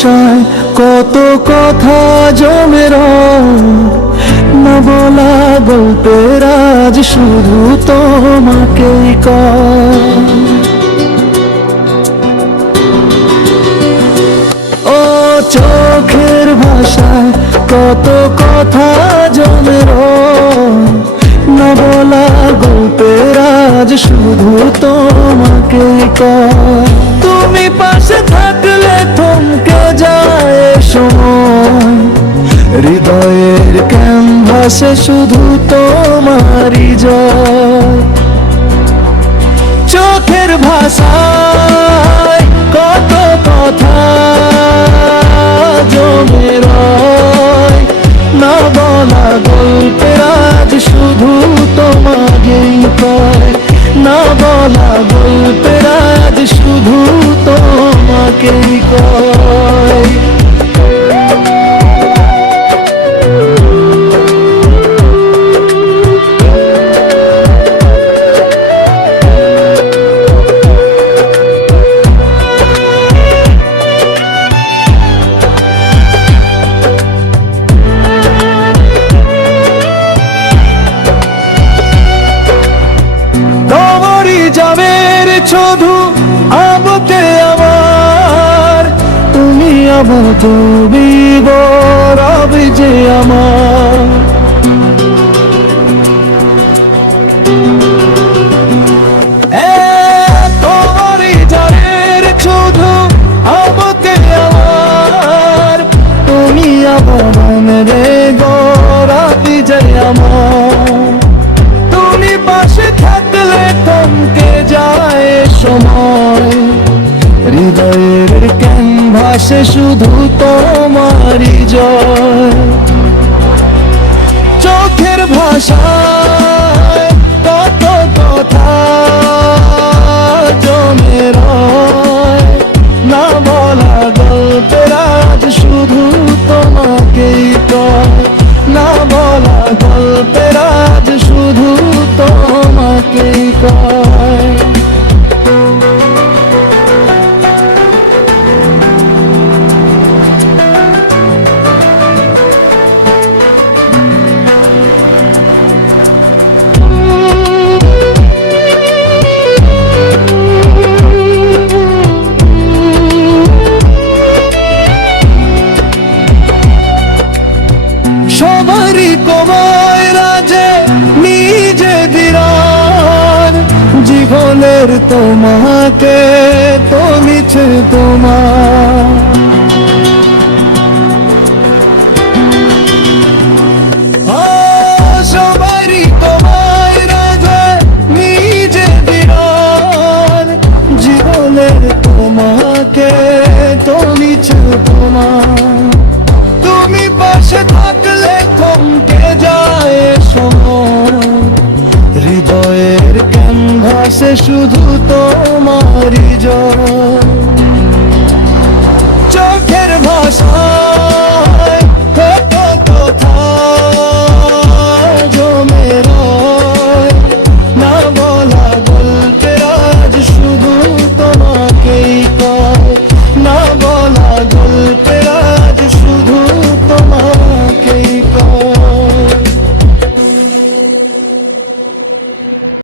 ভাষায় কত কথা জমে রয়, না বলা গল্পের আজ শুধু তোমাকেই কয়। ও চোখের ভাষায় কত কথা জমে রয়, না বলা গল্পের আজ শুধু তোমাকেই কয়। তুমি পাশে থাকলে থমকে যায় সময়, হৃদয়ের ক্যানভাসে শুধু তোমারই জয়। চোখের ভাষায় কত কথা জমে রয়, না বলা গল্পের আজ শুধু তোমাকেই কয়। না বলা গল্পের আজ শুধু তোমাকেই কয়। যাবের শুধু আবতে আমার, তুমি আমার তুমি গৌরব যে আমার। তোমারই যাবের শুধু আবতে আমার, তুমি আমার রে গৌরব যে আমার। তুমি পাশে থাকলে থমকে যায় সময়, হৃদয়ের ক্যানভাসে শুধু তোমারই জয়। চোখের ভাষায় কত কথা জমে রয়, না বলা গল্পের আজ শুধু তোমাকেই কয়। না বলা গল্পের আজ শুধু তোমাকেই কয়। সবারই কমায় রাজে নিজে দিরান, জীবনের তোমাকে তো মিছে তোমার। সবারই কমায় রাজে নিজে দিরান, জীবনের তোমাকে তো মিছে তোমার। তুমি পাশে থাকলে থমকে যায় সময়, হৃদয়ের ক্যানভাসে শুধু তোমারই জয়।